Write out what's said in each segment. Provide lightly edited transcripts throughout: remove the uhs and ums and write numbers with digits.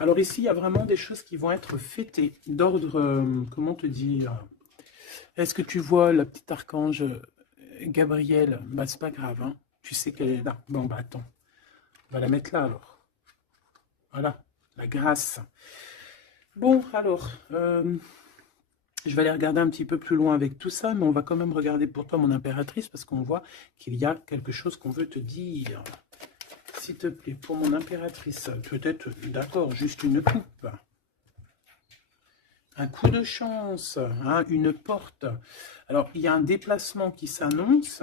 Alors ici, il y a vraiment des choses qui vont être fêtées, d'ordre, comment te dire? Est-ce que tu vois la petite archange Gabrielle? Bah, c'est pas grave, hein. Tu sais qu'elle est là. Bon, bah attends, on va la mettre là alors. Voilà, la grâce. Bon, alors, je vais aller regarder un petit peu plus loin avec tout ça, mais on va quand même regarder pour toi, mon impératrice, parce qu'on voit qu'il y a quelque chose qu'on veut te dire. S'il te plaît, pour mon impératrice, peut-être, d'accord, juste une coupe. Un coup de chance, hein, une porte. Alors, il y a un déplacement qui s'annonce,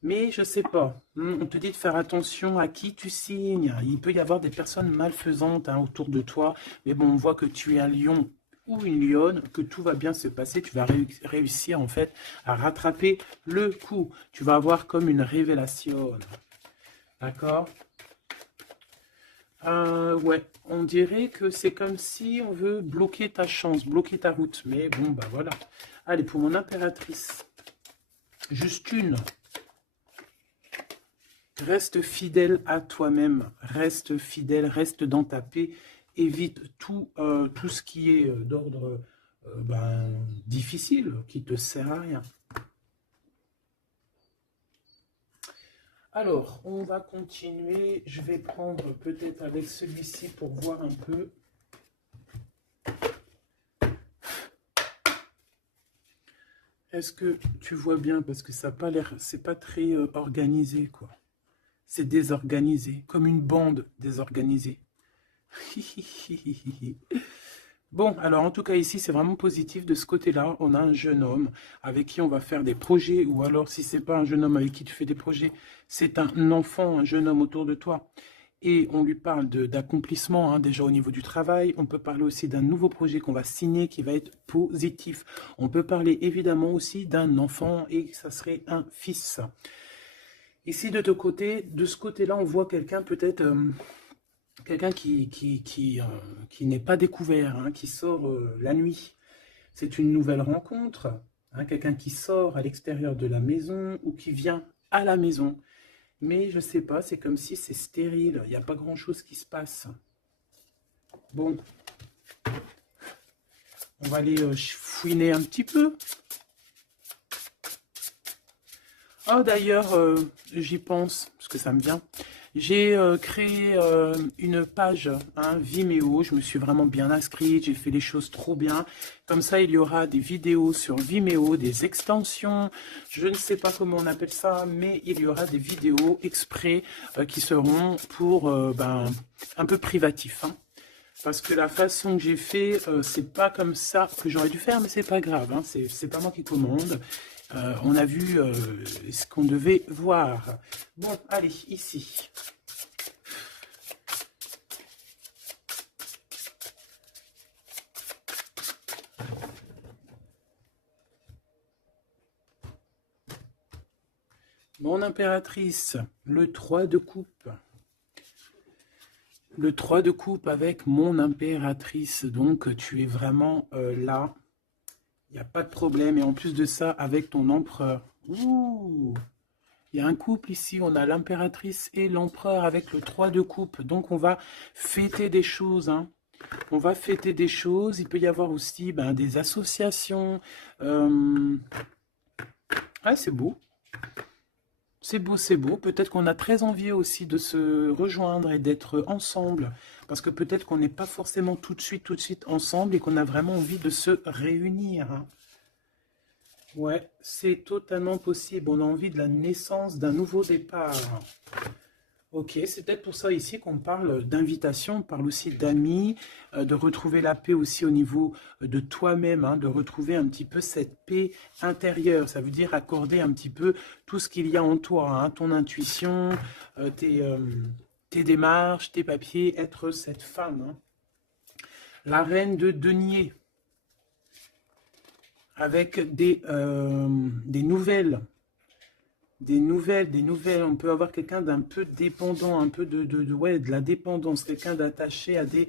mais je ne sais pas. On te dit de faire attention à qui tu signes. Il peut y avoir des personnes malfaisantes, hein, autour de toi, mais bon, on voit que tu es un lion ou une lionne, que tout va bien se passer. Tu vas réussir, en fait, à rattraper le coup. Tu vas avoir comme une révélation. D'accord? Ouais, on dirait que c'est comme si on veut bloquer ta chance, bloquer ta route. Mais bon, bah voilà. Allez, pour mon impératrice, juste une. Reste fidèle à toi-même. Reste fidèle, reste dans ta paix. Évite tout ce qui est d'ordre difficile, qui te sert à rien. Alors, on va continuer. Je vais prendre peut-être avec celui-ci pour voir un peu. Est-ce que tu vois bien? Parce que ça n'a pas l'air, c'est pas très organisé, quoi. C'est désorganisé, comme une bande désorganisée. Bon, alors en tout cas ici, c'est vraiment positif. De ce côté-là, on a un jeune homme avec qui on va faire des projets, ou alors si c'est pas un jeune homme avec qui tu fais des projets, c'est un enfant, un jeune homme autour de toi. Et on lui parle d'accomplissement, hein, déjà au niveau du travail. On peut parler aussi d'un nouveau projet qu'on va signer qui va être positif. On peut parler évidemment aussi d'un enfant et ça serait un fils. Ici, de ce côté-là, on voit quelqu'un peut-être, quelqu'un qui n'est pas découvert, hein, qui sort la nuit. C'est une nouvelle rencontre, hein, quelqu'un qui sort à l'extérieur de la maison ou qui vient à la maison. Mais je sais pas, c'est comme si c'est stérile, il n'y a pas grand-chose qui se passe. Bon, on va aller fouiner un petit peu. Ah d'ailleurs, j'y pense, parce que ça me vient. J'ai créé une page, hein, Vimeo, je me suis vraiment bien inscrite, j'ai fait les choses trop bien. Comme ça, il y aura des vidéos sur Vimeo, des extensions, je ne sais pas comment on appelle ça, mais il y aura des vidéos exprès qui seront pour un peu privatif, hein. Parce que la façon que j'ai fait, c'est pas comme ça que j'aurais dû faire, mais c'est pas grave, hein, c'est pas moi qui commande. On a vu ce qu'on devait voir. Bon, allez, ici. Mon impératrice, le 3 de coupe. Le 3 de coupe avec mon impératrice. Donc, tu es vraiment là. Il n'y a pas de problème. Et en plus de ça, avec ton empereur. Ouh! Il y a un couple ici, on a l'impératrice et l'empereur avec le 3 de coupe. Donc, on va fêter des choses, hein. On va fêter des choses. Il peut y avoir aussi des associations. Ah, c'est beau. C'est beau, c'est beau. Peut-être qu'on a très envie aussi de se rejoindre et d'être ensemble. Parce que peut-être qu'on n'est pas forcément tout de suite ensemble et qu'on a vraiment envie de se réunir, hein. Ouais, c'est totalement possible. On a envie de la naissance d'un nouveau départ. Ok, c'est peut-être pour ça ici qu'on parle d'invitation, on parle aussi d'amis, de retrouver la paix aussi au niveau de toi-même, hein, de retrouver un petit peu cette paix intérieure. Ça veut dire accorder un petit peu tout ce qu'il y a en toi, hein, ton intuition, tes démarches, tes papiers, être cette femme, hein. La reine de denier, avec des nouvelles. Des nouvelles. On peut avoir quelqu'un d'un peu dépendant, un peu ouais, de la dépendance, quelqu'un d'attaché à des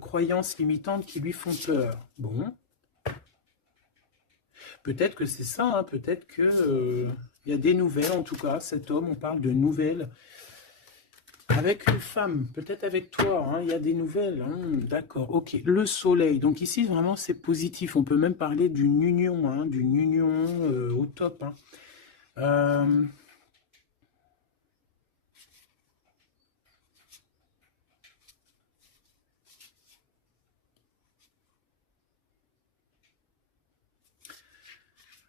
croyances limitantes qui lui font peur. Bon, peut-être que c'est ça, hein, peut-être que il y a des nouvelles, en tout cas, cet homme, on parle de nouvelles. Avec une femme, peut-être avec toi, hein, il y a des nouvelles. D'accord, ok. Le soleil, donc ici, vraiment, c'est positif. On peut même parler d'une union au top. Hein. Euh,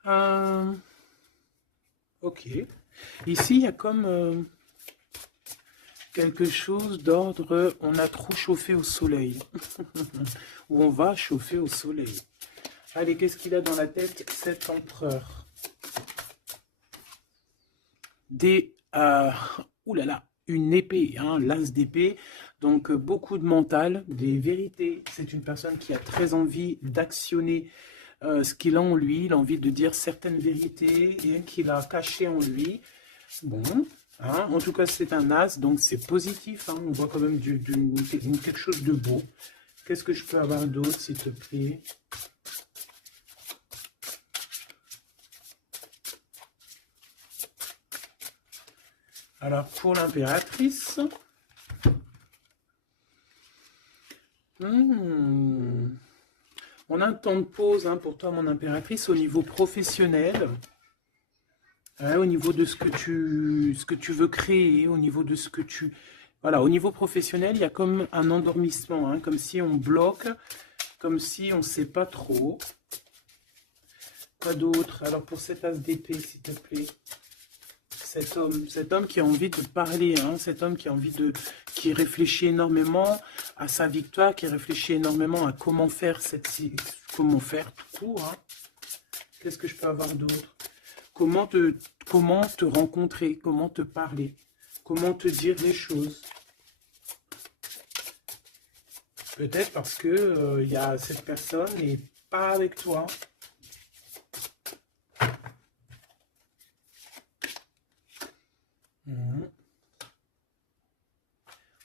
euh, ok. Ici, il y a comme quelque chose d'ordre, on a trop chauffé au soleil. Ou on va chauffer au soleil. Allez, qu'est-ce qu'il a dans la tête, cet empereur? Des... ouh là là, une épée, hein, l'as d'épée. Donc, beaucoup de mental, des vérités. C'est une personne qui a très envie d'actionner ce qu'il a en lui. Il a envie de dire certaines vérités et qu'il a cachées en lui. Bon, hein, en tout cas, c'est un as, donc c'est positif. Hein, on voit quand même quelque chose de beau. Qu'est-ce que je peux avoir d'autre, s'il te plaît? Alors, pour l'impératrice... on a un temps de pause hein, pour toi, mon impératrice, au niveau professionnel. Au niveau de ce que tu veux créer, au niveau de ce que tu... Voilà, au niveau professionnel, il y a comme un endormissement, hein, comme si on bloque, comme si on ne sait pas trop. Quoi d'autre? Alors pour cet as d'épée, s'il te plaît. Cet homme qui a envie de parler, hein, cet homme qui a envie de... qui réfléchit énormément à sa victoire, qui réfléchit énormément à comment faire comment faire tout court. Hein. Qu'est-ce que je peux avoir d'autre? Comment te rencontrer, comment te parler, comment te dire les choses. Peut-être parce que cette personne n'est pas avec toi.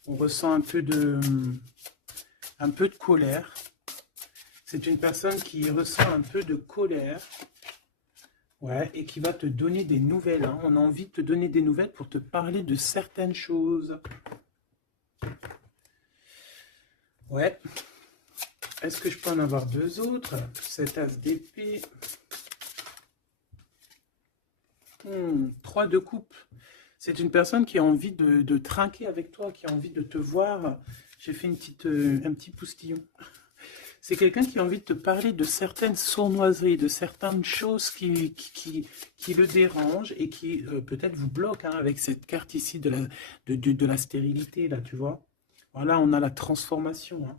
On ressent un peu de colère. C'est une personne qui ressent un peu de colère. Ouais, et qui va te donner des nouvelles. Hein. On a envie de te donner des nouvelles pour te parler de certaines choses. Ouais. Est-ce que je peux en avoir deux autres? Cet as d'épée. 3 de coupe. C'est une personne qui a envie de trinquer avec toi, qui a envie de te voir. J'ai fait un petit poustillon. C'est quelqu'un qui a envie de te parler de certaines sournoiseries, de certaines choses qui le dérangent et qui peut-être vous bloquent hein, avec cette carte ici de la stérilité, là, tu vois. Voilà, on a la transformation. Hein.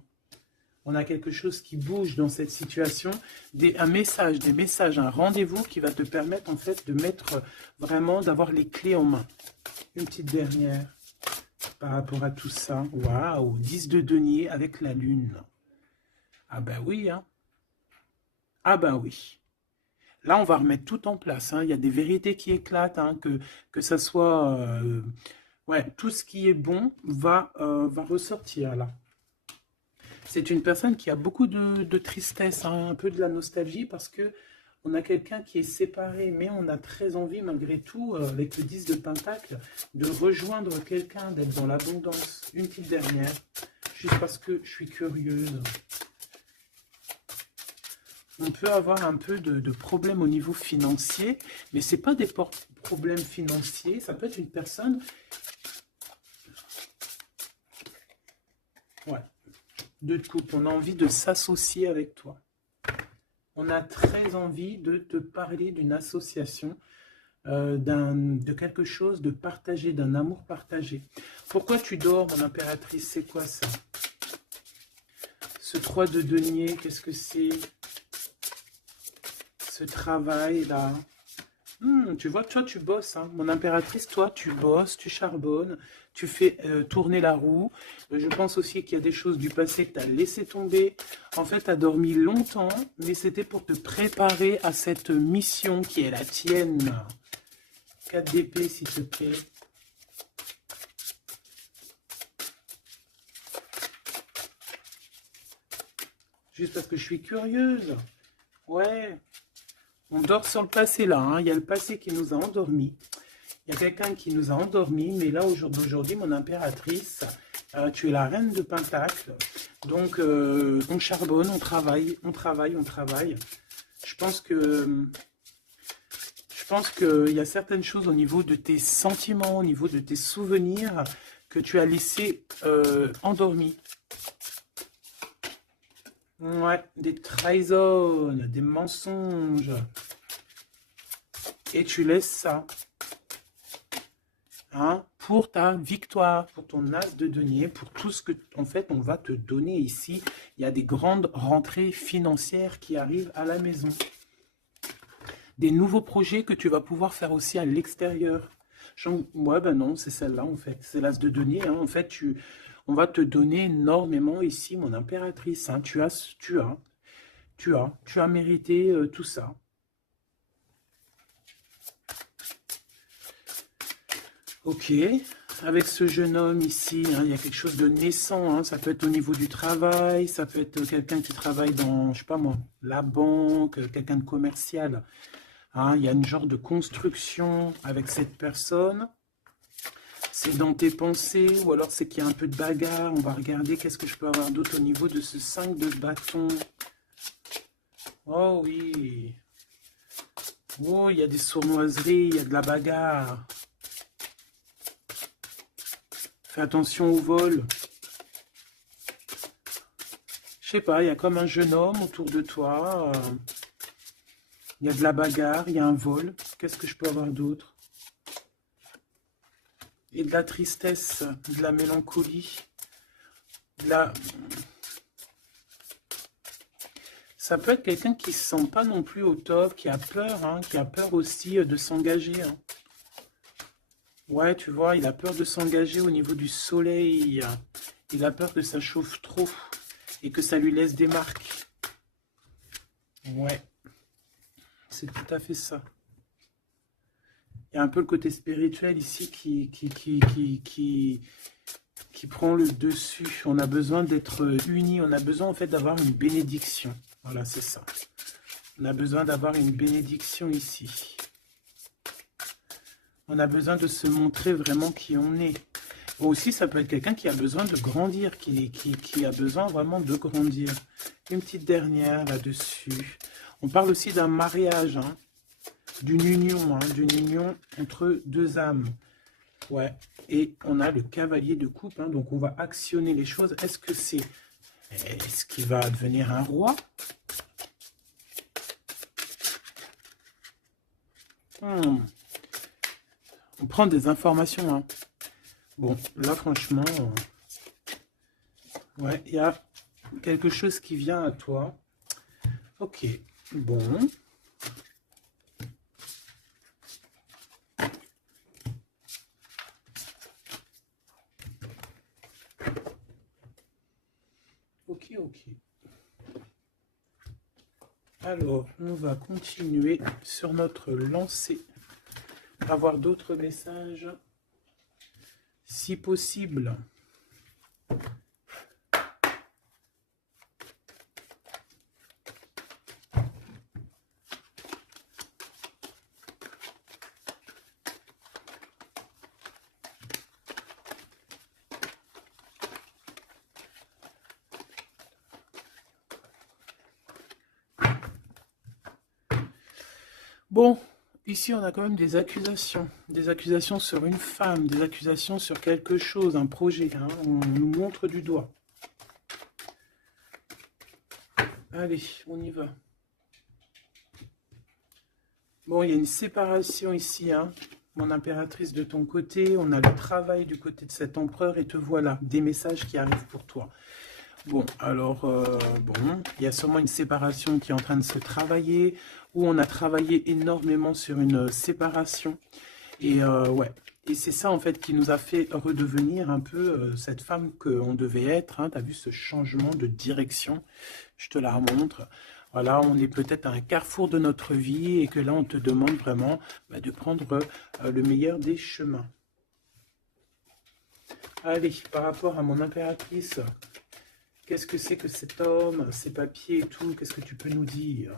On a quelque chose qui bouge dans cette situation, des messages, un rendez-vous qui va te permettre en fait de mettre vraiment, d'avoir les clés en main. Une petite dernière par rapport à tout ça. Waouh, 10 de denier avec la lune. Ah ben oui, hein. Ah ben oui. Là, on va remettre tout en place. Hein. Il y a des vérités qui éclatent, hein, que ça soit... ouais, tout ce qui est bon va ressortir là. C'est une personne qui a beaucoup de tristesse, hein, un peu de la nostalgie, parce que on a quelqu'un qui est séparé, mais on a très envie, malgré tout, avec le 10 de Pentacle, de rejoindre quelqu'un, d'être dans l'abondance. Une petite dernière, juste parce que je suis curieuse. On peut avoir un peu de problèmes au niveau financier, mais ce n'est pas des problèmes financiers, ça peut être une personne... Ouais, 2 de coupe, on a envie de s'associer avec toi. On a très envie de te parler d'une association, de quelque chose de partagé, d'un amour partagé. Pourquoi tu dors, mon impératrice? C'est quoi ça? Ce 3 de denier, qu'est-ce que c'est? Ce travail-là. Tu vois, toi, tu bosses. Hein. Mon impératrice, toi, tu bosses, tu charbonnes, tu fais tourner la roue. Je pense aussi qu'il y a des choses du passé que tu as laissé tomber. En fait, tu as dormi longtemps, mais c'était pour te préparer à cette mission qui est la tienne. 4 d'épée, s'il te plaît. Juste parce que je suis curieuse. Ouais. On dort sur le passé là, hein. Il y a le passé qui nous a endormis. Il y a quelqu'un qui nous a endormis, mais là, aujourd'hui, mon impératrice, tu es la reine de Pentacle. Donc, on charbonne, on travaille, on travaille, on travaille. Je pense qu'il y a certaines choses au niveau de tes sentiments, au niveau de tes souvenirs, que tu as laissé endormis. Ouais, des trahisons, des mensonges. Et tu laisses ça. Hein, pour ta victoire, pour ton as de denier, pour tout ce que, en fait, on va te donner ici. Il y a des grandes rentrées financières qui arrivent à la maison. Des nouveaux projets que tu vas pouvoir faire aussi à l'extérieur. Ouais, ben non, c'est celle-là, en fait. C'est l'as de denier. Hein. En fait, on va te donner énormément ici, mon impératrice. Hein. Tu as mérité tout ça. Ok, avec ce jeune homme ici, hein, il y a quelque chose de naissant, hein, ça peut être au niveau du travail, ça peut être quelqu'un qui travaille dans, je sais pas moi, la banque, quelqu'un de commercial. Hein, il y a une genre de construction avec cette personne. C'est dans tes pensées, ou alors c'est qu'il y a un peu de bagarre. On va regarder qu'est-ce que je peux avoir d'autre au niveau de ce 5 de bâton. Oh oui. Oh, il y a des sournoiseries, il y a de la bagarre. Fais attention au vol. Je sais pas, il y a comme un jeune homme autour de toi. Il y a de la bagarre, il y a un vol. Qu'est-ce que je peux avoir d'autre? Et de la tristesse, de la mélancolie. Ça peut être quelqu'un qui ne se sent pas non plus au top, qui a peur, hein, qui a peur aussi de s'engager. Hein. Ouais, tu vois, il a peur de s'engager au niveau du soleil. Il a peur que ça chauffe trop et que ça lui laisse des marques. Ouais, c'est tout à fait ça. Il y a un peu le côté spirituel ici qui prend le dessus. On a besoin d'être unis. On a besoin en fait d'avoir une bénédiction. Voilà, c'est ça. On a besoin d'avoir une bénédiction ici. On a besoin de se montrer vraiment qui on est. Aussi, ça peut être quelqu'un qui a besoin de grandir, qui a besoin vraiment de grandir. Une petite dernière là-dessus. On parle aussi d'un mariage, hein, d'une union entre deux âmes. Ouais. Et on a le cavalier de coupe, hein, donc on va actionner les choses. Est-ce qu'il va devenir un roi? On prend des informations. Hein. Bon, là, franchement, ouais, il y a quelque chose qui vient à toi. Ok, bon. Ok. Alors, on va continuer sur notre lancée. Avoir d'autres messages, si possible. Bon, ici on a quand même des accusations sur une femme, des accusations sur quelque chose, un projet, hein, on nous montre du doigt. Allez, on y va. Bon, il y a une séparation ici, hein, mon impératrice de ton côté, on a le travail du côté de cet empereur et te voilà, des messages qui arrivent pour toi. Bon, alors, bon, il y a sûrement une séparation qui est en train de se travailler, où on a travaillé énormément sur une séparation. Et ouais, et c'est ça en fait qui nous a fait redevenir un peu cette femme qu'on devait être. Hein. Tu as vu ce changement de direction, je te la remontre. Voilà, on est peut-être à un carrefour de notre vie et que là on te demande vraiment de prendre le meilleur des chemins. Allez, par rapport à mon impératrice... Qu'est-ce que c'est que cet homme, ses papiers et tout? Qu'est-ce que tu peux nous dire?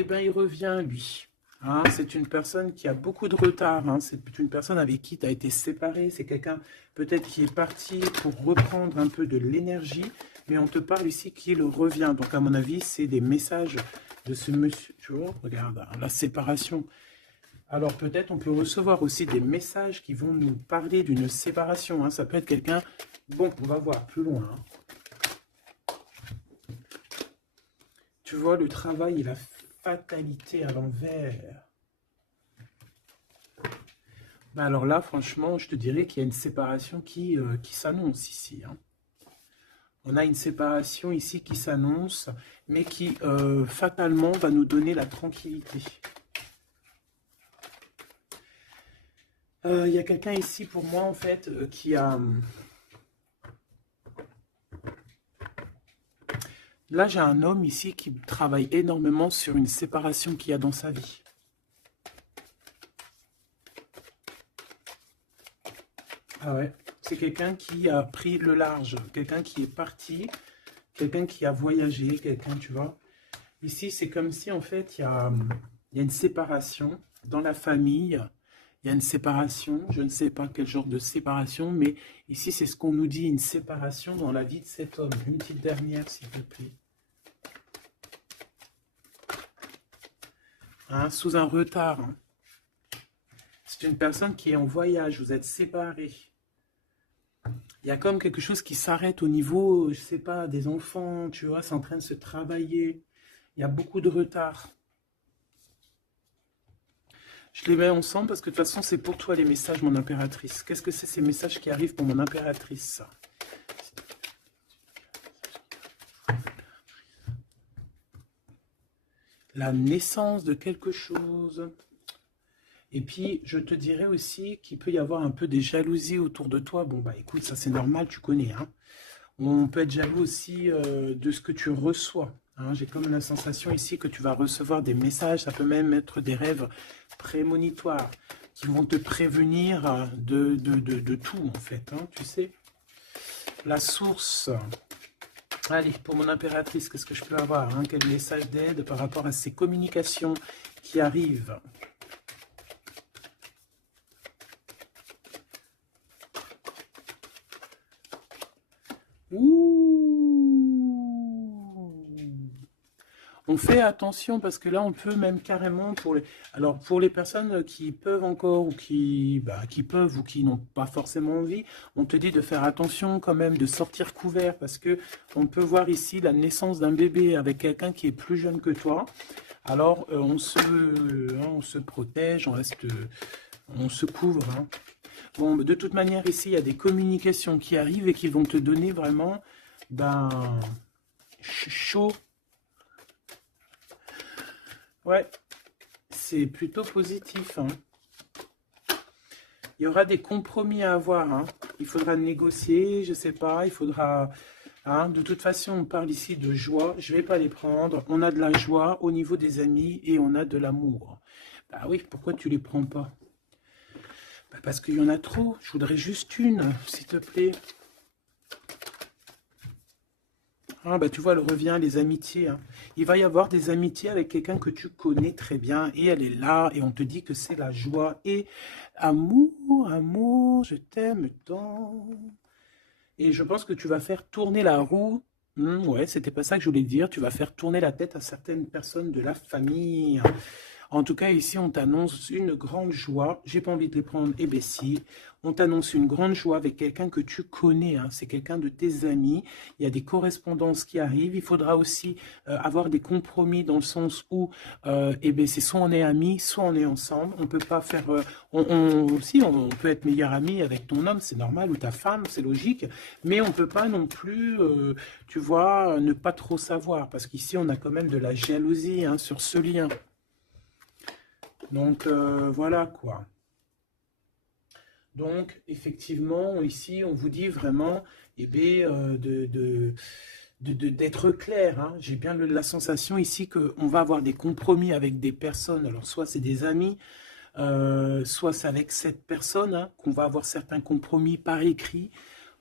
eh ben, il revient, lui. Hein, c'est une personne qui a beaucoup de retard. Hein, c'est une personne avec qui tu as été séparé. C'est quelqu'un peut-être qui est parti pour reprendre un peu de l'énergie. Mais on te parle ici qu'il revient. Donc, à mon avis, c'est des messages de ce monsieur. Tu vois, regarde, la séparation. Alors, peut-être on peut recevoir aussi des messages qui vont nous parler d'une séparation. Hein. Ça peut être quelqu'un... Bon, on va voir plus loin. Hein. Tu vois, le travail et la fatalité à l'envers. Ben alors là, franchement, je te dirais qu'il y a une séparation qui s'annonce ici. Hein. On a une séparation ici qui s'annonce, mais qui fatalement va nous donner la tranquillité. Il y a quelqu'un ici pour moi, en fait, qui a... Là, j'ai un homme ici qui travaille énormément sur une séparation qu'il y a dans sa vie. Ah ouais, c'est quelqu'un qui a pris le large, quelqu'un qui est parti, quelqu'un qui a voyagé, quelqu'un, tu vois. Ici, c'est comme si, en fait, il y a une séparation dans la famille. Il y a une séparation, je ne sais pas quel genre de séparation, mais ici, c'est ce qu'on nous dit, une séparation dans la vie de cet homme. Une petite dernière, s'il te plaît. Hein, sous un retard. Hein. C'est une personne qui est en voyage, vous êtes séparés. Il y a comme quelque chose qui s'arrête au niveau, je ne sais pas, des enfants, tu vois, c'est en train de se travailler. Il y a beaucoup de retard. Je les mets ensemble parce que de toute façon, c'est pour toi les messages, mon impératrice. Qu'est-ce que c'est ces messages qui arrivent pour mon impératrice? La naissance de quelque chose. Et puis, je te dirais aussi qu'il peut y avoir un peu des jalousies autour de toi. Bon, bah écoute, ça c'est normal, tu connais. Hein. On peut être jaloux aussi de ce que tu reçois. Hein. J'ai comme la sensation ici que tu vas recevoir des messages. Ça peut même être des rêves prémonitoires qui vont te prévenir de tout, en fait. Hein, tu sais. La source. Allez, pour mon impératrice, qu'est-ce que je peux avoir? Hein? Quel message d'aide par rapport à ces communications qui arrivent? On fait attention parce que là, on peut même carrément, alors pour les personnes qui peuvent encore ou qui peuvent ou qui n'ont pas forcément envie, on te dit de faire attention quand même, de sortir couvert parce que on peut voir ici la naissance d'un bébé avec quelqu'un qui est plus jeune que toi. Alors, on se protège, on se couvre. Hein. Bon, de toute manière, ici, il y a des communications qui arrivent et qui vont te donner vraiment chaud. Ouais, c'est plutôt positif. Hein. Il y aura des compromis à avoir. Hein. Il faudra négocier, je ne sais pas, il faudra... Hein, de toute façon, on parle ici de joie. Je ne vais pas les prendre. On a de la joie au niveau des amis et on a de l'amour. Bah oui, pourquoi tu ne les prends pas? Bah parce qu'il y en a trop. Je voudrais juste une, s'il te plaît. Ah bah tu vois, elle revient, les amitiés. Hein. Il va y avoir des amitiés avec quelqu'un que tu connais très bien et elle est là et on te dit que c'est la joie et amour, amour, je t'aime tant. Et je pense que tu vas faire tourner la roue. Ouais, c'était pas ça que je voulais dire. Tu vas faire tourner la tête à certaines personnes de la famille. En tout cas, ici, on t'annonce une grande joie. J'ai pas envie de les prendre, eh bien si. On t'annonce une grande joie avec quelqu'un que tu connais. Hein. C'est quelqu'un de tes amis. Il y a des correspondances qui arrivent. Il faudra aussi avoir des compromis dans le sens où, eh bien, c'est soit on est amis, soit on est ensemble. On peut pas faire... aussi, on peut être meilleur ami avec ton homme, c'est normal, ou ta femme, c'est logique. Mais on peut pas non plus, tu vois, ne pas trop savoir. Parce qu'ici, on a quand même de la jalousie hein, sur ce lien. Donc, voilà quoi. Donc, effectivement, ici, on vous dit vraiment eh bien, d'être clair. Hein. J'ai bien la sensation ici qu'on va avoir des compromis avec des personnes. Alors, soit c'est des amis, soit c'est avec cette personne hein, qu'on va avoir certains compromis par écrit.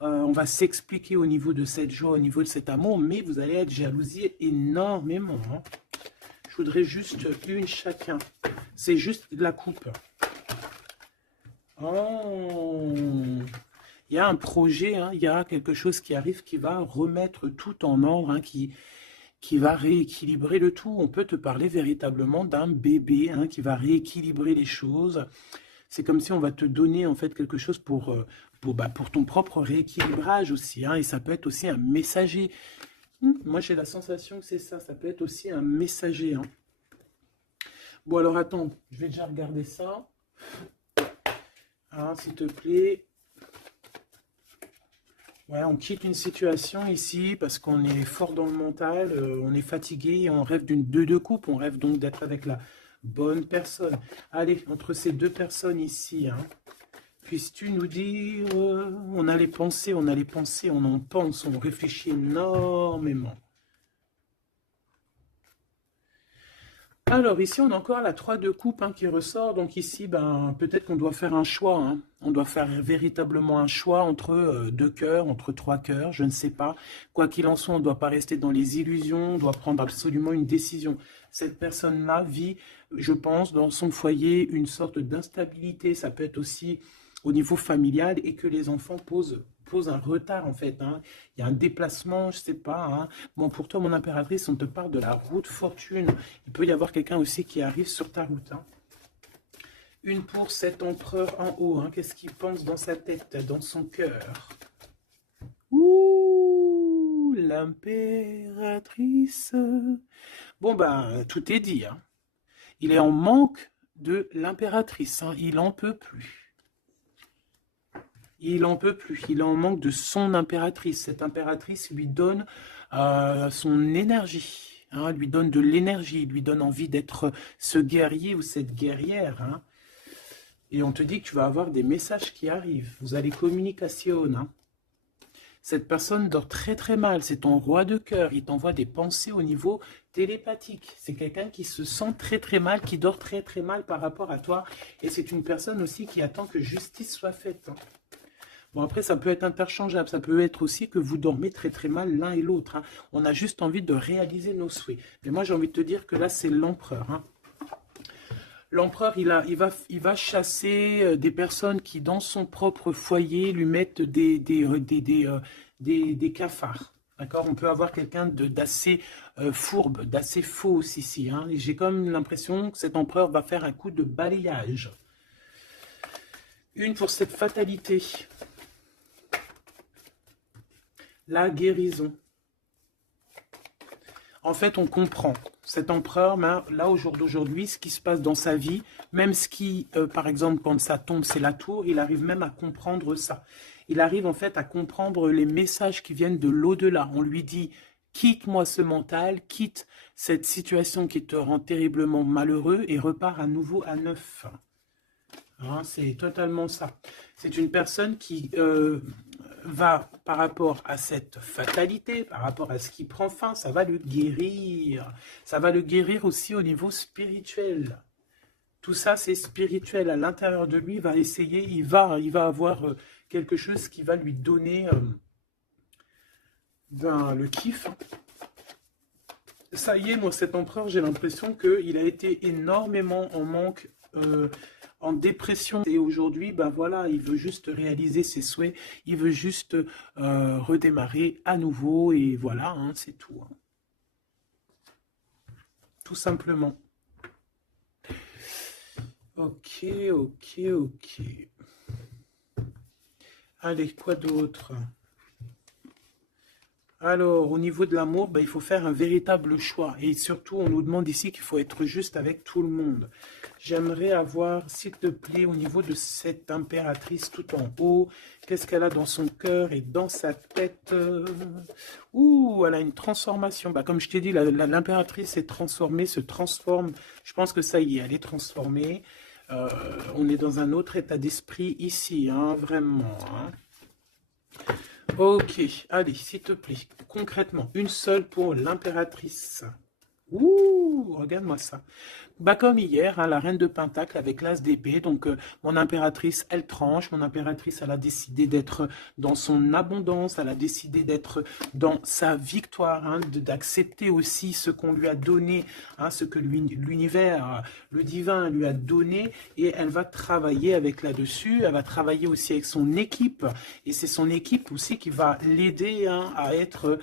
On va s'expliquer au niveau de cette joie, au niveau de cet amour, mais vous allez être jalousé énormément. Hein. Je voudrais juste une chacun. C'est juste de la coupe. Oh, il y a un projet, hein, il y a quelque chose qui arrive qui va remettre tout en ordre, hein, qui va rééquilibrer le tout. On peut te parler véritablement d'un bébé, hein, qui va rééquilibrer les choses. C'est comme si on va te donner en fait quelque chose pour ton propre rééquilibrage aussi, hein, et ça peut être aussi un messager. Moi j'ai la sensation que c'est ça, ça peut être aussi un messager. Hein. Bon alors attends, je vais déjà regarder ça. Hein, s'il te plaît. Ouais, on quitte une situation ici parce qu'on est fort dans le mental, on est fatigué, et on rêve d'une deux coupe, on rêve donc d'être avec la bonne personne. Allez, entre ces deux personnes ici, hein, puisses-tu nous dire, on a les pensées, on en pense, on réfléchit énormément. Alors ici, on a encore la 3 de coupe, hein, qui ressort. Donc ici, ben, peut-être qu'on doit faire un choix. Hein. On doit faire véritablement un choix entre deux cœurs, entre trois cœurs, je ne sais pas. Quoi qu'il en soit, on ne doit pas rester dans les illusions, on doit prendre absolument une décision. Cette personne-là vit, je pense, dans son foyer, une sorte d'instabilité. Ça peut être aussi au niveau familial et que les enfants posent un retard en fait. Hein. Il y a un déplacement, je sais pas. Hein. Bon, pour toi, mon impératrice, on te parle de la route fortune. Il peut y avoir quelqu'un aussi qui arrive sur ta route. Hein. Une pour cet empereur en haut. Hein. Qu'est-ce qu'il pense dans sa tête, dans son cœur? Ouh, l'impératrice. Bon, ben, tout est dit. Hein. Il est en manque de l'impératrice. Hein. Il n'en peut plus. Il en peut plus, il en manque de son impératrice. Cette impératrice lui donne son énergie, hein, lui donne de l'énergie, lui donne envie d'être ce guerrier ou cette guerrière. Hein. Et on te dit que tu vas avoir des messages qui arrivent. Vous allez communication. Hein. Cette personne dort très très mal, c'est ton roi de cœur, il t'envoie des pensées au niveau télépathique. C'est quelqu'un qui se sent très très mal, qui dort très très mal par rapport à toi. Et c'est une personne aussi qui attend que justice soit faite. Hein. Bon, après, ça peut être interchangeable. Ça peut être aussi que vous dormez très très mal l'un et l'autre. Hein. On a juste envie de réaliser nos souhaits. Mais moi, j'ai envie de te dire que là, c'est l'empereur. Hein. L'empereur, il va chasser des personnes qui, dans son propre foyer, lui mettent des cafards. D'accord? On peut avoir quelqu'un d'assez fourbe, d'assez faux ici. Hein. Et j'ai comme l'impression que cet empereur va faire un coup de balayage. Une pour cette fatalité. La guérison. En fait, on comprend. Cet empereur, là, au jour d'aujourd'hui, ce qui se passe dans sa vie, même ce qui, par exemple, quand ça tombe, c'est la tour, il arrive même à comprendre ça. Il arrive, en fait, à comprendre les messages qui viennent de l'au-delà. On lui dit, quitte-moi ce mental, quitte cette situation qui te rend terriblement malheureux et repars à nouveau à neuf. Hein, c'est totalement ça. C'est une personne qui va, par rapport à cette fatalité, par rapport à ce qui prend fin, ça va le guérir. Ça va le guérir aussi au niveau spirituel. Tout ça, c'est spirituel. À l'intérieur de lui, il va essayer, il va avoir quelque chose qui va lui donner le kiff. Ça y est, moi, cet empereur, j'ai l'impression qu'il a été énormément en manque, en dépression. Et aujourd'hui, ben voilà, il veut juste réaliser ses souhaits, il veut juste redémarrer à nouveau, et voilà, hein, c'est tout. Hein. Tout simplement. Ok. Allez, quoi d'autre? Alors, au niveau de l'amour, ben, il faut faire un véritable choix. Et surtout, on nous demande ici qu'il faut être juste avec tout le monde. J'aimerais avoir, s'il te plaît, au niveau de cette impératrice tout en haut, qu'est-ce qu'elle a dans son cœur et dans sa tête? Ouh, elle a une transformation. Bah, comme je t'ai dit, l'impératrice s'est transformée, se transforme. Je pense que ça y est, elle est transformée. On est dans un autre état d'esprit ici, hein, vraiment. Hein. Ok, allez, s'il te plaît, concrètement, une seule pour l'impératrice. Ouh, regarde-moi ça. Bah comme hier, hein, la reine de Pentacle avec l'as d'épée. Donc, mon impératrice, elle tranche. Mon impératrice, elle a décidé d'être dans son abondance. Elle a décidé d'être dans sa victoire, hein, d'accepter aussi ce qu'on lui a donné, hein, ce que l'univers, le divin lui a donné. Et elle va travailler avec là-dessus. Elle va travailler aussi avec son équipe. Et c'est son équipe aussi qui va l'aider, hein, à être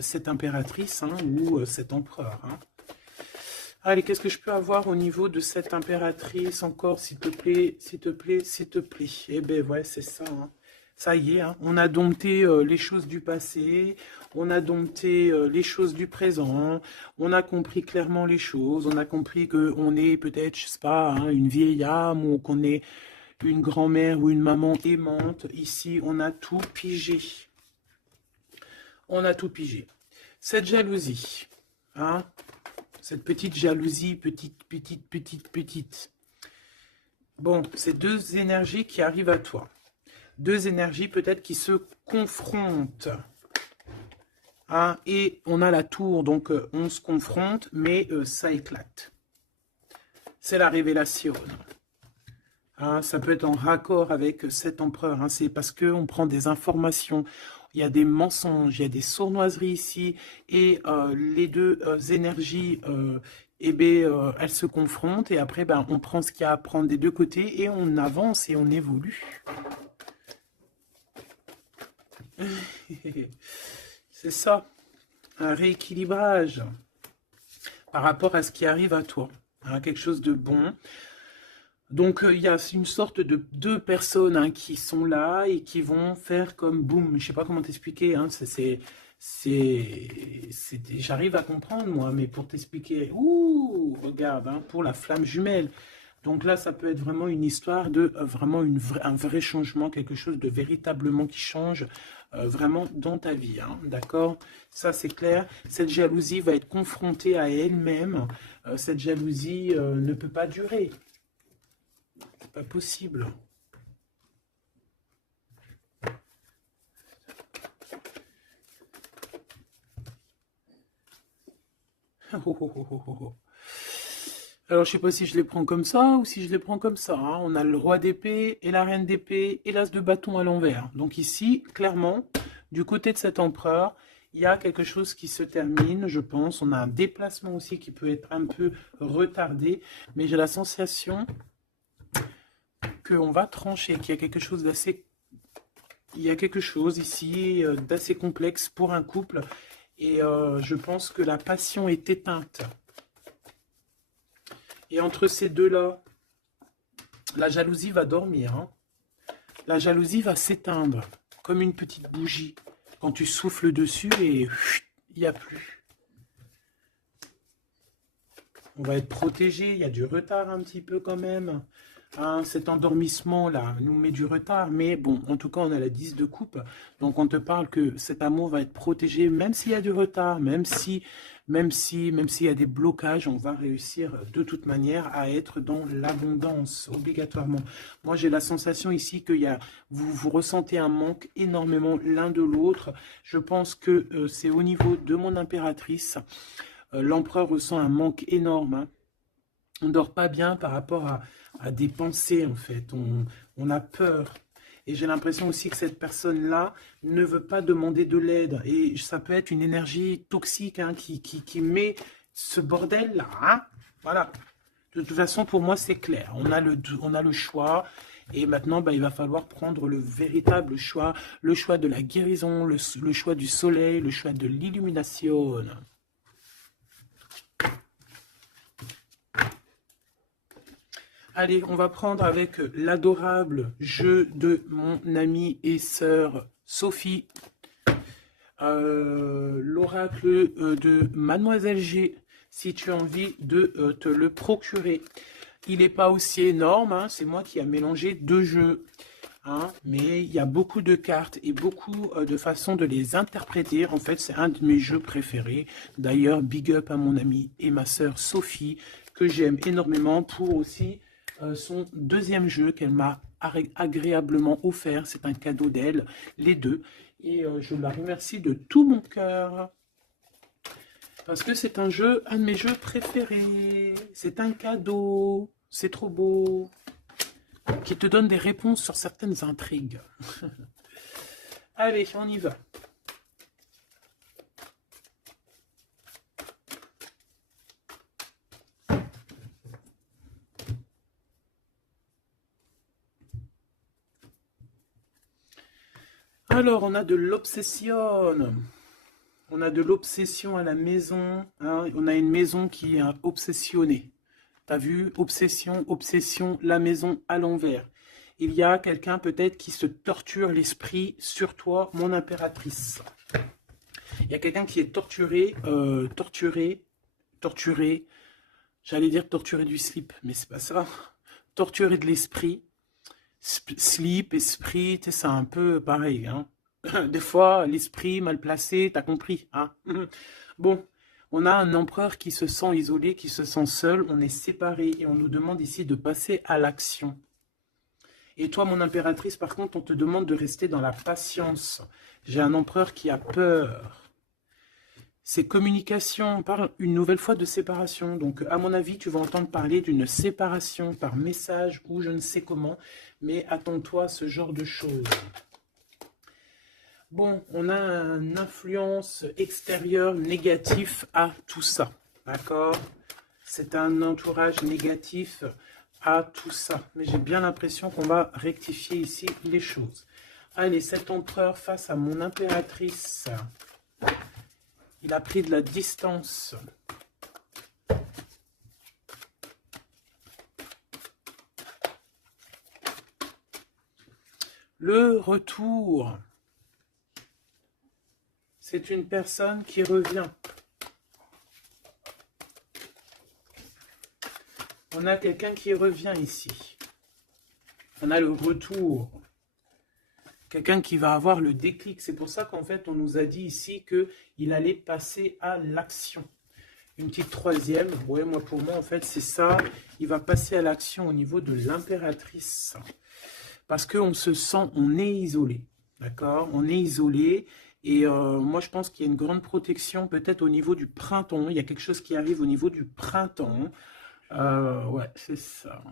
cette impératrice, hein, ou cet empereur, hein. Allez, qu'est-ce que je peux avoir au niveau de cette impératrice encore, s'il te plaît, s'il te plaît, s'il te plaît. Eh ben ouais, c'est ça, hein. Ça y est, hein, on a dompté les choses du passé, on a dompté les choses du présent, on a compris clairement les choses, on a compris qu'on est peut-être, je sais pas, hein, une vieille âme ou qu'on est une grand-mère ou une maman aimante. Ici, on a tout pigé. On a tout pigé. Cette jalousie, hein, cette petite jalousie, petite. Bon, c'est deux énergies qui arrivent à toi. Deux énergies peut-être qui se confrontent. Hein, et on a la tour, donc on se confronte, mais ça éclate. C'est la révélation. Hein, ça peut être en raccord avec cet empereur. Hein, c'est parce qu'on prend des informations. Il y a des mensonges, il y a des sournoiseries ici. Et les deux énergies, eh bien, elles se confrontent. Et après, ben, on prend ce qu'il y a à prendre des deux côtés. Et on avance et on évolue. C'est ça. Un rééquilibrage par rapport à ce qui arrive à toi. Hein, quelque chose de bon. Donc, il y a une sorte de deux personnes, hein, qui sont là et qui vont faire comme boum. Je sais pas comment t'expliquer. Hein, j'arrive à comprendre, moi, mais pour t'expliquer, ouh, regarde, hein, pour la flamme jumelle. Donc là, ça peut être vraiment une histoire de vraiment un vrai changement, quelque chose de véritablement qui change vraiment dans ta vie. Hein, d'accord? Ça, c'est clair. Cette jalousie va être confrontée à elle-même. Cette jalousie ne peut pas durer. C'est pas possible. Alors, je sais pas si je les prends comme ça ou si je les prends comme ça. Hein. On a le roi d'épée et la reine d'épée et l'as de bâton à l'envers. Donc ici, clairement, du côté de cet empereur, il y a quelque chose qui se termine, je pense. On a un déplacement aussi qui peut être un peu retardé. Mais j'ai la sensation qu'on va trancher, qu'il y a quelque chose d'assez... Il y a quelque chose ici d'assez complexe pour un couple. Et je pense que la passion est éteinte. Et entre ces deux-là, la jalousie va dormir. Hein. La jalousie va s'éteindre, comme une petite bougie. Quand tu souffles dessus et il n'y a plus. On va être protégé, il y a du retard un petit peu quand même. Hein, cet endormissement-là nous met du retard, mais bon, en tout cas, on a la 10 de coupe. Donc, on te parle que cet amour va être protégé, même s'il y a du retard, même s'il y a des blocages, on va réussir de toute manière à être dans l'abondance, obligatoirement. Moi, j'ai la sensation ici que vous ressentez un manque énormément l'un de l'autre. Je pense que c'est au niveau de mon impératrice. L'empereur ressent un manque énorme, hein. On ne dort pas bien par rapport à des pensées, en fait. On a peur. Et j'ai l'impression aussi que cette personne-là ne veut pas demander de l'aide. Et ça peut être une énergie toxique, hein, qui met ce bordel-là. Hein, voilà. De toute façon, pour moi, c'est clair. On a le choix. Et maintenant, bah, il va falloir prendre le véritable choix. Le choix de la guérison, le choix du soleil, le choix de l'illumination. Allez, on va prendre avec l'adorable jeu de mon amie et sœur Sophie. L'oracle de Mademoiselle G, si tu as envie de te le procurer. Il n'est pas aussi énorme, hein, c'est moi qui ai mélangé deux jeux. Hein, mais il y a beaucoup de cartes et beaucoup de façons de les interpréter. En fait, c'est un de mes jeux préférés. D'ailleurs, big up à mon amie et ma sœur Sophie, que j'aime énormément pour aussi son deuxième jeu qu'elle m'a agréablement offert. C'est un cadeau d'elle, les deux. Et je la remercie de tout mon cœur. Parce que c'est un jeu, un de mes jeux préférés. C'est un cadeau. C'est trop beau. Qui te donne des réponses sur certaines intrigues. Allez, on y va. Alors, on a de l'obsession. On a de l'obsession à la maison. Hein. On a une maison qui est obsessionnée. T'as vu? Obsession, obsession, la maison à l'envers. Il y a quelqu'un peut-être qui se torture l'esprit sur toi, mon impératrice. Il y a quelqu'un qui est torturé, torturé. J'allais dire torturé du slip, mais c'est pas ça. Torturé de l'esprit. Slip, esprit, c'est un peu pareil. Hein. Des fois, l'esprit mal placé, t'as compris. Hein. Bon, on a un empereur qui se sent isolé, qui se sent seul. On est séparés et on nous demande ici de passer à l'action. Et toi, mon impératrice, par contre, on te demande de rester dans la patience. J'ai un empereur qui a peur. C'est communication, on parle une nouvelle fois de séparation. Donc, à mon avis, tu vas entendre parler d'une séparation par message ou je ne sais comment. Mais attends-toi à ce genre de choses. Bon, on a une influence extérieure négative à tout ça. D'accord? C'est un entourage négatif à tout ça. Mais j'ai bien l'impression qu'on va rectifier ici les choses. Allez, cet empereur face à mon impératrice... Il a pris de la distance. Le retour. C'est une personne qui revient. On a quelqu'un qui revient ici. On a le retour. Quelqu'un qui va avoir le déclic. C'est pour ça qu'en fait, on nous a dit ici qu'il allait passer à l'action. Une petite troisième. Ouais, moi, pour moi, en fait, c'est ça. Il va passer à l'action au niveau de l'impératrice. Parce qu'on se sent, on est isolé. D'accord? On est isolé. Et moi, je pense qu'il y a une grande protection peut-être au niveau du printemps. Il y a quelque chose qui arrive au niveau du printemps. Ouais, c'est ça.